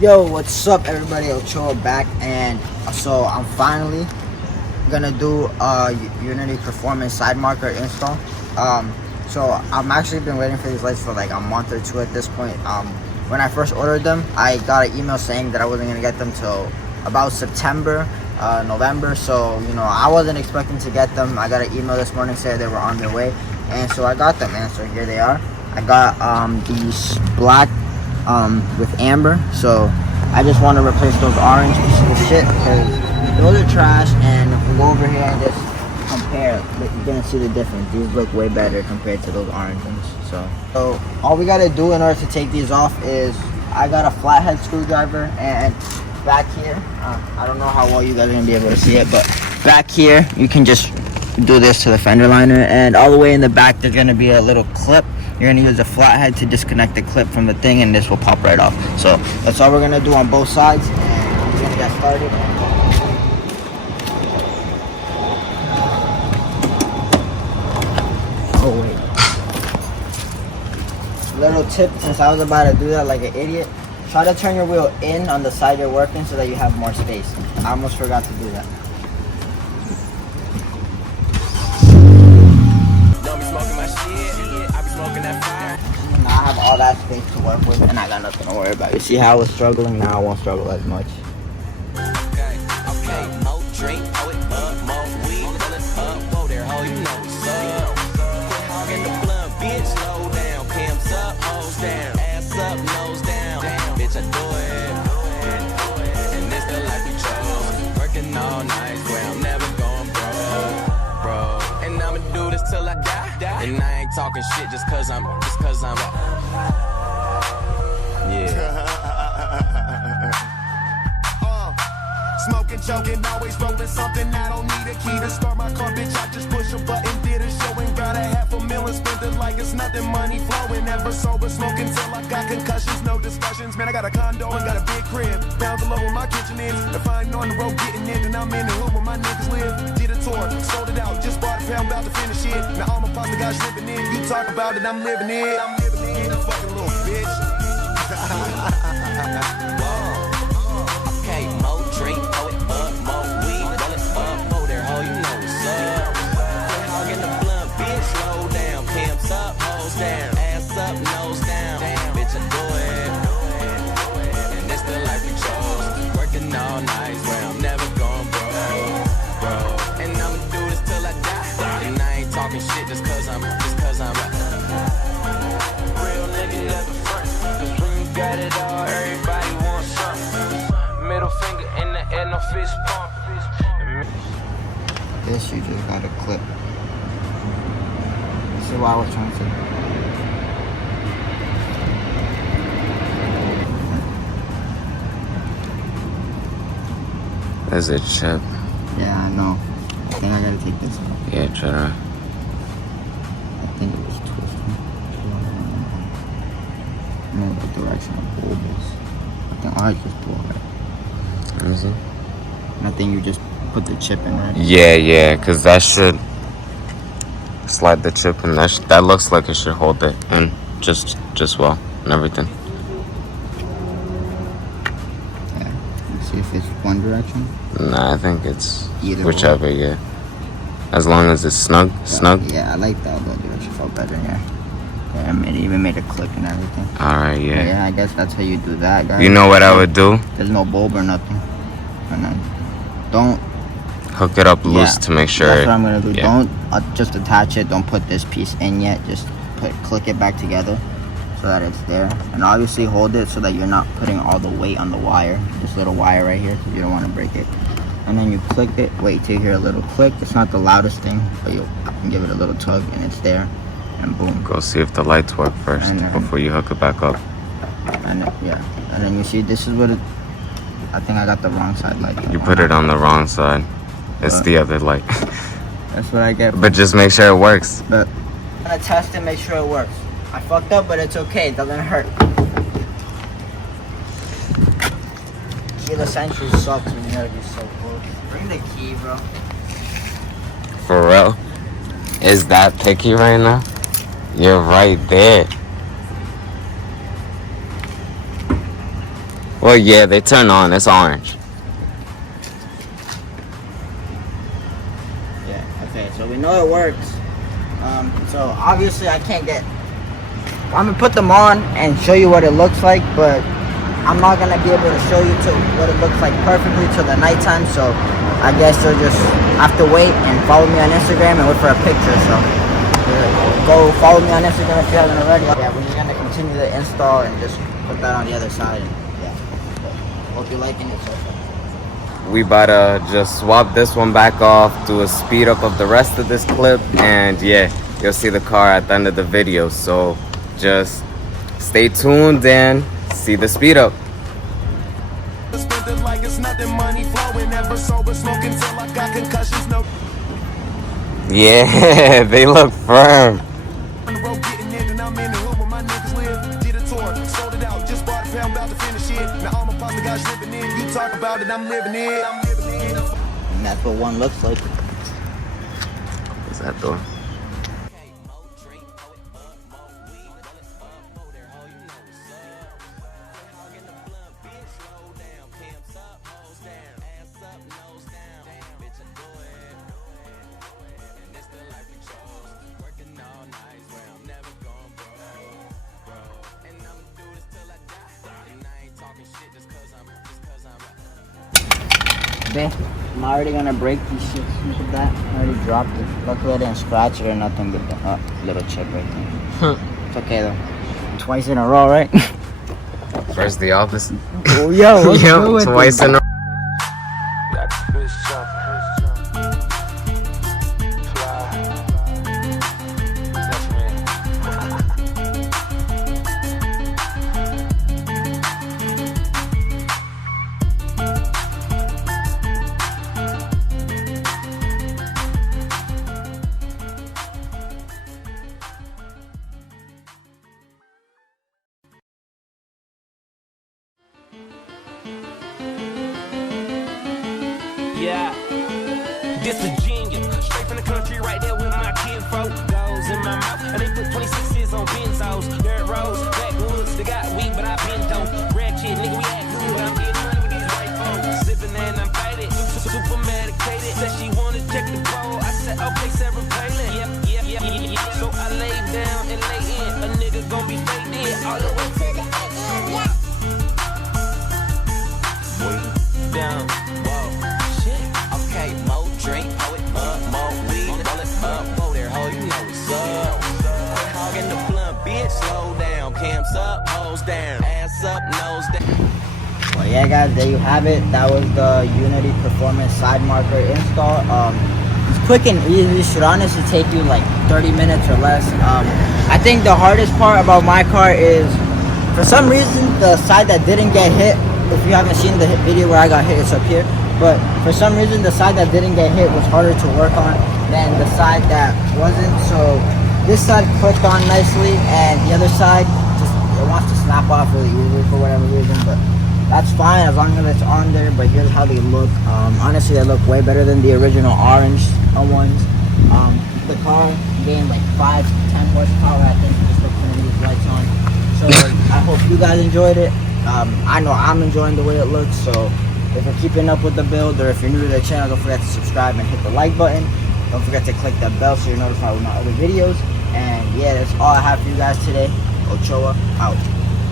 Yo, what's up everybody? Ochoa back, and so I'm finally gonna do a Unity Performance side marker install. So I'm actually been waiting for these lights for like a month or two at this point. When I first ordered them, I got an email saying that I wasn't gonna get them till about September, November. So I wasn't expecting to get them. I got an email this morning saying they were on their way, and so I got them, man. So here they are. I got these black with amber, so I just want to replace those orange pieces of shit because those are trash. And if we go over here and just compare, you're gonna see the difference. These look way better compared to those orange ones. So all we gotta do in order to take these off is I got a flathead screwdriver, and back here, I don't know how well you guys are gonna be able to see it, but back here you can just do this to the fender liner, and all the way in the back there's gonna be a little clip. You're gonna use a flathead to disconnect the clip from the thing, and this will pop right off. So that's all we're gonna do on both sides, and we're gonna get started. Oh wait. Little tip, since I was about to do that like an idiot, try to turn your wheel in on the side you're working so that you have more space. I almost forgot to do that. Now I have all that space to work with, and I got nothing to worry about. You see how I was struggling? Now I won't struggle as much. Okay, more drink, pour it up, more weed, fill it up, whoa there, ho, you know what's up. Quit hogging the blunt, bitch, slow down, cams up, hoes down, ass up, nose down, bitch, I do it, and this the life we chose, working all night, where I'm never going bro, and I'ma do this till I die, and I ain't talking shit just cause I'm, yeah. Smoking, choking, always rolling something. I don't need a key to start my car, bitch. I just push a button, did a show and got $500,000 spent it like it's nothing. Money flowing, never sober, smoking till I got concussions. No discussions, man. I got a condo and got a big crib. Down below where my kitchen is. If I ain't on the road getting in, and I'm in the hood where my niggas live. Did a tour, sold it out, just bought a pound, about to finish it. Now all my pasta guys living in. You talk about it, I'm living it. I'm living it, fucking little bitch. Okay, more drink, pour it up, more weed, roll it up, whoa there, ho, you know what's up. Quit hogging the blunt, bitch, slow down, cams up, hoes down, ass up, nose down, bitch, I do it, and this the life we chose, working all night, where I'm never going bro, and I'ma do this till I die, and I ain't talking shit just cause I'm real nigga never front, cause when you got it all, everybody wants something. Middle finger in the air, no fist pump. This you just got a clip. See what I was trying to say? There's a chip. Yeah, I know. I think I gotta take this off. Yeah, try to. I think it was twisting. I know the direction of pull this. I think I just pull it. Let me see. And I think you just put the chip in there. Yeah, because that should slide the chip in. That looks like it should hold it in just well and everything. Yeah. Let's see if it's one direction. Nah, I think it's Either whichever, way. yeah. As long as it's snug. Yeah, I like the other direction. Felt better here. Yeah, it even made a click and everything. Alright, yeah. Yeah, I guess that's how you do that, guys. You know what I would do? There's no bulb or nothing. And then don't Hook it up loose to make sure. That's what I'm gonna do. Yeah. Don't just attach it. Don't put this piece in yet. Just click it back together so that it's there. And obviously hold it so that you're not putting all the weight on the wire. This little wire right here, because you don't want to break it. And then you click it. Wait till you hear a little click. It's not the loudest thing, but you can give it a little tug, and it's there. And boom. Go see if the lights work first before you hook it back up. And and then you see this is what it. I think I got the wrong side light. You put it on the wrong side. It's the other light. That's what I get. But just make sure it works. But I'm gonna test and make sure it works. I fucked up, but it's okay. It doesn't hurt. Keyless entry sucks when you gotta be so close. Bring the key, bro. For real? Is that picky right now? You're right there. Well, yeah, they turn on. It's orange. Yeah, okay, so we know it works. So obviously I can't get... I'm gonna put them on and show you what it looks like, but I'm not gonna be able to show you to what it looks like perfectly till the nighttime, so I guess you'll just have to wait and follow me on Instagram and wait for a picture. So go follow me on Instagram if you haven't already. Yeah, we're just gonna continue the install and just put that on the other side. And yeah, hope you're liking it so far. We about to just swap this one back off, do a speed up of the rest of this clip, and yeah, you'll see the car at the end of the video. So just stay tuned and see the speed up. Spend it like it's nothing, money flowing, never sober, smoking till I got concussions, no. Yeah, they look firm. On the road getting it, and I'm in the hood where my niggas live. Did a tour, sold it out, just bought a pound, about to finish it. Now all my pasta guys living in. You talk about it, I'm living it. And that's what one looks like. What's that door? Okay, I'm already gonna break these shits. Look at that. I already dropped it. Luckily I didn't scratch it or nothing, but little chip right there. It's okay though. Twice in a row, right? First the opposite. Oh, yo, what's good with Twice in a row. Yeah, this Virginia, straight from the country, right there with my kinfolk. Goes in my mouth, and they put 26s on benzos. Dirt roads, backwoods, they got weed, but I been dope. Red kid, nigga, we act good, but I'm getting money with these white folks. Sipping and I'm faded, super medicated. Said she wanna check the bowl, I said, okay, Sarah Palin. Yeah. So I lay down and lay in, a nigga gon' be faded all the way to the end, yeah. Way down, whoa. Okay, more drink, pour it up, more weed, roll it up, whoa there, ho, you know what's up. Quit hogging the blunt, bitch, slow down, cams up, hoes down, ass up, nose down. Well, yeah, guys, there you have it. That was the Unity Performance Side Marker install. It's quick and easy. Should honestly take you like 30 minutes or less. I think the hardest part about my car is, for some reason, the side that didn't get hit. If you haven't seen the video where I got hit, it's up here. But for some reason, the side that didn't get hit was harder to work on than the side that wasn't. So this side clicked on nicely, and the other side just it wants to snap off really easily for whatever reason. But that's fine as long as it's on there. But here's how they look. Honestly, they look way better than the original orange ones. The car gained like 5 to 10 horsepower, I think, just for putting these lights on. So I hope you guys enjoyed it. I know I'm enjoying the way it looks. So if you're keeping up with the build, or if you're new to the channel, don't forget to subscribe and hit the like button. Don't forget to click that bell so you're notified with my other videos. And yeah, that's all I have for you guys today. Ochoa out.